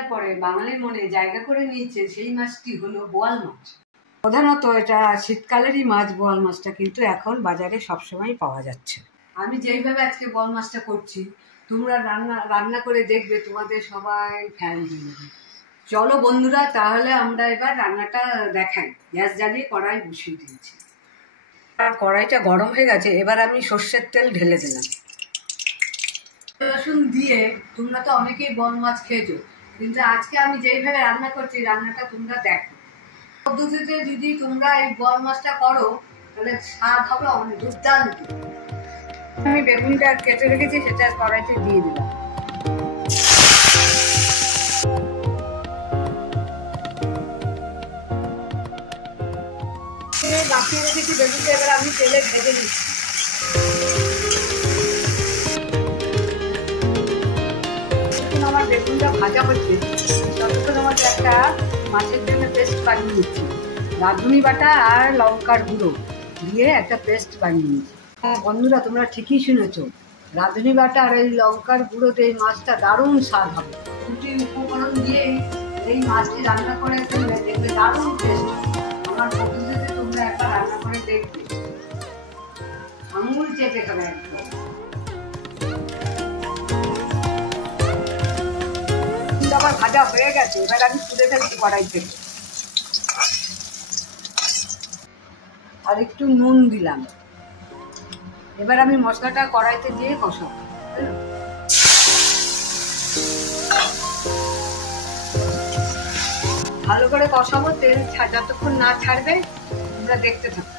আসার পরে বাঙালির মনে জায়গা করে নিয়েছে সেই মাছটি হলো বোয়াল মাছ। প্রধানত এটা শীতকালেরই মাছ। বোয়াল মাছটা কিন্তু এখন বাজারে সবসময় পাওয়া যাচ্ছে। আমি যেইভাবে আজকে বোয়াল মাছটা করছি তোমরা রান্না করে দেখবে, তোমাদের সবাই ফ্যান হয়ে যাবে। চলো বন্ধুরা, তাহলে আমরা এবার রান্নাটা দেখাই। গ্যাস জ্বালিয়ে কড়াই বসিয়ে দিয়েছি। আর কড়াইটা গরম হয়ে গেছে, এবার আমি সর্ষের তেল ঢেলে দিলাম। রসুন দিয়ে তোমরা তো অনেকেই বোয়াল মাছ খেয়েছো, কিন্তু আজকে আমি যেইভাবে রান্না করছি রান্নাটা তোমরা দেখো। পদ্ধতিতে যদি তোমরা এই বোয়াল মাছটা করো তাহলে স্বাদ হবে অনেক দুর্দান্ত। আমি বেগুনটা কেটে রেখেছি, সেটা কড়াইতে দিয়ে দিলাম। বাকিয়ে রেখেছি বেগুনটা, এবার আমি তেলে ভেজে নিচ্ছি। আমার বেগুনটা ভাজা হচ্ছে ততক্ষণ আমার একটা মাছের জন্য পেস্ট বানিয়ে নিচ্ছি। রাঁধুনি বাটা আর লঙ্কার গুঁড়ো দিয়ে একটা পেস্ট বানিয়ে নিচ্ছি। বন্ধুরা তোমরা ঠিকই শুনেছো, রাঁধুনি বাটা আর এই লঙ্কার গুঁড়োতে এই মাছটা দারুণ স্বাদ হবে। দুটি উপকরণ দিয়ে এই মাছটি রান্না করে দেখবে দারুণ টেস্ট। আমার পদ্ধতিতে তোমরা একটা রান্না করে দেখবে, আঙুল চেটে খাবে একদম। আমার ভাজা হয়ে গেছে, এবার আমি তুলে ফেলছি কড়াই থেকে। আর একটু নুন দিলাম। এবার আমি মশলাটা কড়াইতে দিয়ে কষাবো। ভালো করে কষাবো, তেল যতক্ষণ না ছাড়বে তোমরা দেখতে থাকো।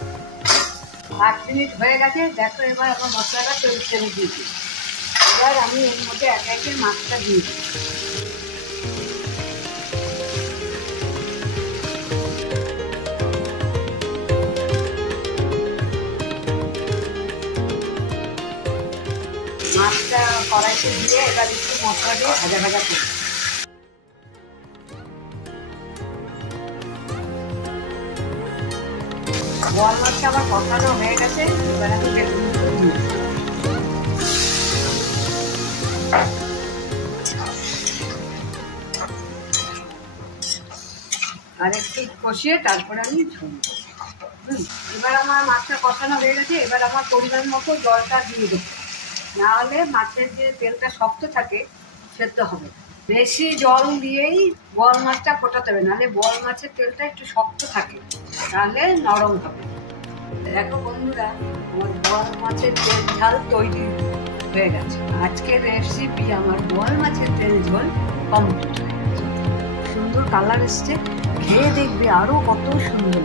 8 মিনিট হয়ে গেছে, দেখো এবার আমার মশলাটা তেল ছেড়ে দিয়েছি। এবার আমি এর মধ্যে একে একে মাছটা দিয়ে দিই। মাছটা কড়াইতে দিয়ে এবার একটু মশলা দিয়ে ভাজা ভাজা করি। বোয়াল মাছটা আমার কষানো হয়ে গেছে, এবার আমি বেগুনগুলো দিয়ে আর একটু কষিয়ে তারপরে আমি ঝোল করব। এবার আমার মাছটা কষানো হয়ে গেছে, এবার আমার পরিমাণ মতো জলটা দিয়ে দেবো, নাহলে মাছের যে তেলটা শক্ত থাকে সেদ্ধ হবে। বেশি জল দিয়েই বোয়াল মাছটা ফোটাতে হবে, নাহলে বোয়াল মাছের তেলটা একটু শক্ত থাকে, তাহলে নরম হবে। দেখো বন্ধুরা, আমার বোয়াল মাছের তেল ঝাল তৈরি হয়ে গেছে। আজকের রেসিপি আমার বোয়াল মাছের তেল ঝোল কমপ্লিট হয়ে গেছে। সুন্দর কালার এসছে, খেয়ে দেখবে আরো কত সুন্দর।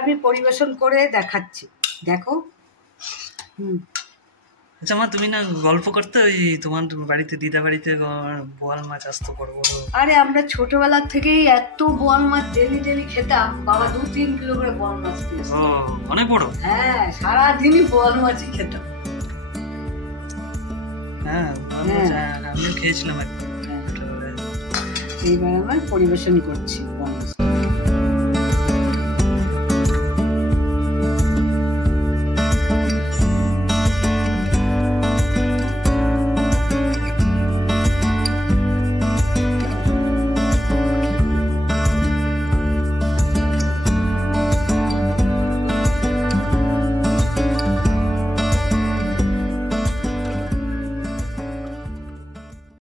আমি পরিবেশন করে দেখাচ্ছি, দেখো। আচ্ছা মা, তুমি না গল্প করতে ওই তোমার বাড়িতে, দিদা বাড়িতে বোয়াল মাছ আসতো বড় বড়। আরে আমরা ছোটবেলা থেকেই এত বোয়াল মাছ ডেলি খেতাম। বাবা 2-3 কিলো করে বোয়াল মাছ দিয়ে আসতো। অনেক বড়। হ্যাঁ, সারাদিনই বোয়াল মাছই খেতাম। হ্যাঁ, আমিও খেয়েছিলাম একবার। এইবার আমার পরিবেশন করছি।